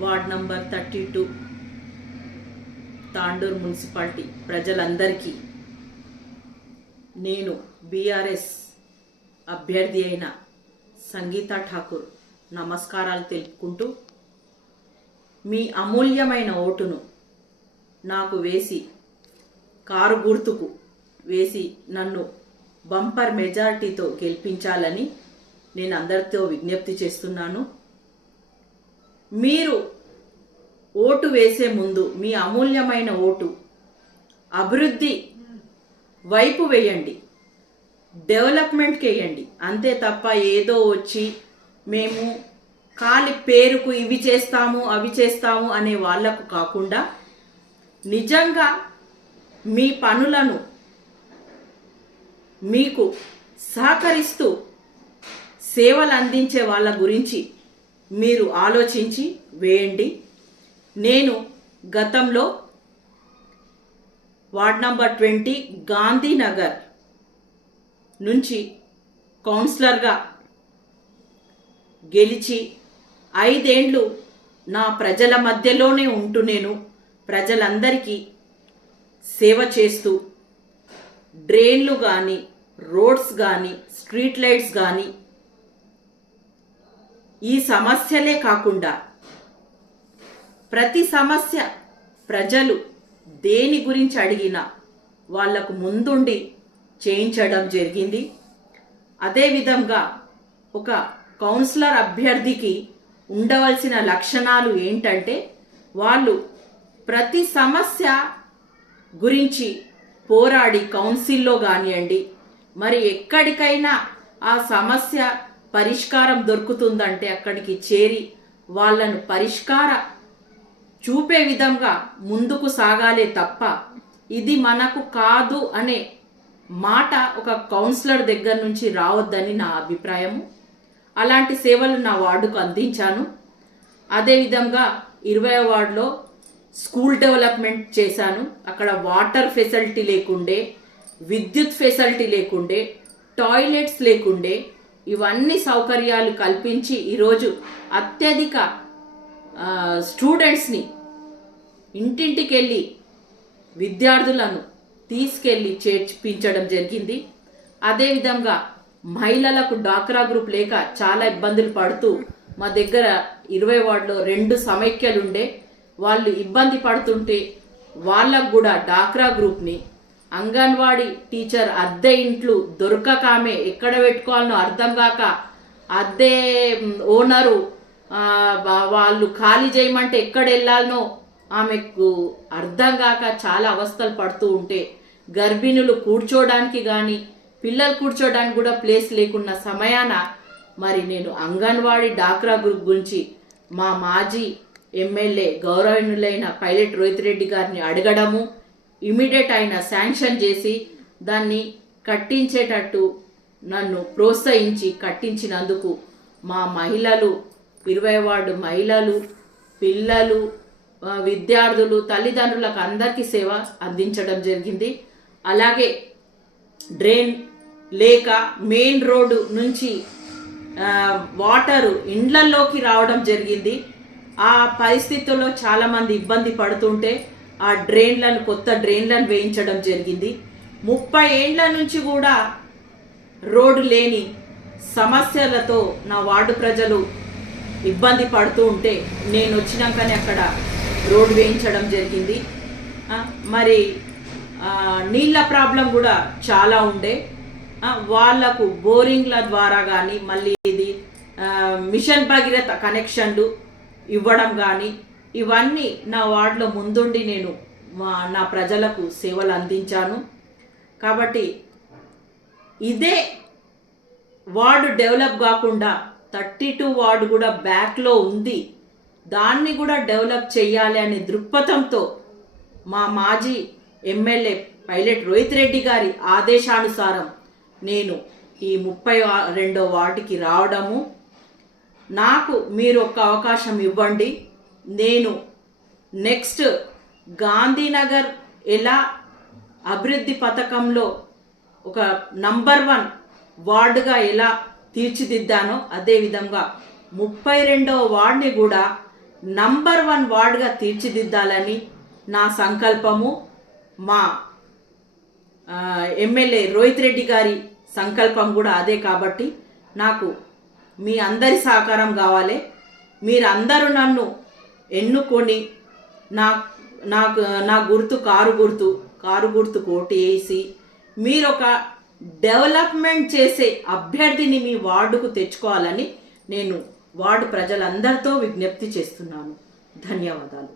Ward number 32 Tandur municipality ప్రజలందరికీ నేను BRS అభ్యర్థి అయిన సంగీతా ఠాకూర్ నమస్కారాలు తెలుపుకుంటూ మీ అమూల్యమైన ఓటును నాకు వేసి కారు గుర్తుకు వేసి నన్ను బంపర్ మెజారిటీతో గెలిపించాలని నేను అందరితో విజ్ఞప్తి చేస్తున్నాను. మీరు ఓటు వేసే ముందు మీ అమూల్యమైన ఓటు అభివృద్ధి వైపు వేయండి, డెవలప్మెంట్కి వేయండి. అంతే తప్ప ఏదో వచ్చి మేము ఖాళీ పేరుకు ఇవి చేస్తాము అవి చేస్తాము అనే వాళ్లకు కాకుండా నిజంగా మీ పనులను మీకు సహకరిస్తూ సేవలు అందించే వాళ్ళ గురించి మీరు ఆలోచించి వేయండి. నేను గతంలో వార్డ్ నంబర్ 20 గాంధీనగర్ నుంచి కౌన్సిలర్గా గెలిచి 5 ఏళ్ళు నా ప్రజల మధ్యలోనే ఉంటూ నేను ప్రజలందరికీ సేవ చేస్తూ డ్రైన్లు కానీ రోడ్స్ కానీ స్ట్రీట్ లైట్స్ కానీ ఈ సమస్యలే కాకుండా ప్రతి సమస్య ప్రజలు దేని గురించి అడిగినా వాళ్లకు ముందుండి చేయించడం జరిగింది. అదేవిధంగా ఒక కౌన్సిలర్ అభ్యర్థికి ఉండవలసిన లక్షణాలు ఏంటంటే వాళ్ళు ప్రతి సమస్య గురించి పోరాడి కౌన్సిల్లో కానివ్వండి, మరి ఎక్కడికైనా ఆ సమస్య పరిష్కారం దొరుకుతుందంటే అక్కడికి చేరి వాళ్ళను పరిష్కార చూపే విధంగా ముందుకు సాగాలే తప్ప ఇది మనకు కాదు అనే మాట ఒక కౌన్సిలర్ దగ్గర నుంచి రావద్దని నా అభిప్రాయము. అలాంటి సేవలు నా వార్డుకు అందించాను. అదేవిధంగా 20వ వార్డులో స్కూల్ డెవలప్మెంట్ చేశాను. అక్కడ వాటర్ ఫెసిలిటీ లేకుండే, విద్యుత్ ఫెసిలిటీ లేకుండే, టాయిలెట్స్ లేకుండే, ఇవన్నీ సౌకర్యాలు కల్పించి ఈరోజు అత్యధిక స్టూడెంట్స్ని ఇంటింటికి వెళ్ళి విద్యార్థులను తీసుకెళ్ళి చేర్పించడం జరిగింది. అదేవిధంగా మహిళలకు డాక్రా గ్రూప్ లేక చాలా ఇబ్బందులు పడుతూ మా దగ్గర 20 వార్డులో 2 సమైక్యలుండే వాళ్ళు ఇబ్బంది పడుతుంటే వాళ్ళకు కూడా డాక్రా గ్రూప్ని అంగన్వాడీ టీచర్ అద్దె ఇంట్లు దొరకకామే ఎక్కడ పెట్టుకోవాలనో అర్థం కాక అద్దె ఓనరు వాళ్ళు ఖాళీ చేయమంటే ఎక్కడ వెళ్ళాలనో ఆమెకు అర్థం కాక చాలా అవస్థలు పడుతూ ఉంటే గర్భిణులు కూర్చోడానికి కానీ పిల్లలు కూర్చోడానికి కూడా ప్లేస్ లేకున్న సమయాన మరి నేను అంగన్వాడీ డాక్రా గ్రూప్ గురించి మా మాజీ ఎమ్మెల్యే గౌరవనీయులైన పైలట్ రోహిత్ రెడ్డి గారిని అడగడము, ఇమీడియట్ ఆయన శాంక్షన్ చేసి దాన్ని కట్టించేటట్టు నన్ను ప్రోత్సహించి కట్టించినందుకు మా మహిళలు 20 వార్డు మహిళలు, పిల్లలు, విద్యార్థులు, తల్లిదండ్రులకు అందరికీ సేవ అందించడం జరిగింది. అలాగే డ్రైన్ లేక మెయిన్ రోడ్డు నుంచి వాటరు ఇండ్లలోకి రావడం జరిగింది. ఆ పరిస్థితుల్లో చాలామంది ఇబ్బంది పడుతుంటే ఆ డ్రైన్లను కొత్త డ్రైన్లను వేయించడం జరిగింది. 30 ఏండ్ల నుంచి కూడా రోడ్డు లేని సమస్యలతో నా వార్డు ప్రజలు ఇబ్బంది పడుతూ ఉంటే నేను వచ్చినాకనే అక్కడ రోడ్డు వేయించడం జరిగింది. మరి నీళ్ళ ప్రాబ్లం కూడా చాలా ఉండే వాళ్లకు బోరింగ్ల ద్వారా కానీ మళ్ళీ ఇది మిషన్ భగీరథ కనెక్షన్లు ఇవ్వడం కానీ ఇవన్నీ నా వార్డులో ముందుండి నేను నా ప్రజలకు సేవలు అందించాను. కాబట్టి ఇదే వార్డు డెవలప్ కాకుండా 32 వార్డు కూడా బ్యాక్లో ఉంది, దాన్ని కూడా డెవలప్ చేయాలి అనే దృక్పథంతో మా మాజీ ఎమ్మెల్యే పైలట్ రోహిత్ రెడ్డి గారి ఆదేశానుసారం నేను ఈ 32వ వార్డుకి రావడము. నాకు మీరు ఒక అవకాశం ఇవ్వండి. నేను నెక్స్ట్ గాంధీనగర్ ఎలా అభివృద్ధి పథకంలో ఒక నంబర్ 1 వార్డుగా ఎలా తీర్చిదిద్దానో అదేవిధంగా 32వ వార్డుని కూడా నంబర్ 1 వార్డుగా తీర్చిదిద్దాలని నా సంకల్పము. మా ఎమ్మెల్యే రోహిత్ రెడ్డి గారి సంకల్పం కూడా అదే. కాబట్టి నాకు మీ అందరి సహకారం కావాలి. మీరందరూ నన్ను ఎన్నుకొని నా గుర్తు కారు గుర్తుకు ఓటు వేసి మీరు ఒక డెవలప్మెంట్ చేసే అభ్యర్థిని మీ వార్డుకు తెచ్చుకోవాలని నేను వార్డు ప్రజలందరితో విజ్ఞప్తి చేస్తున్నాను. ధన్యవాదాలు.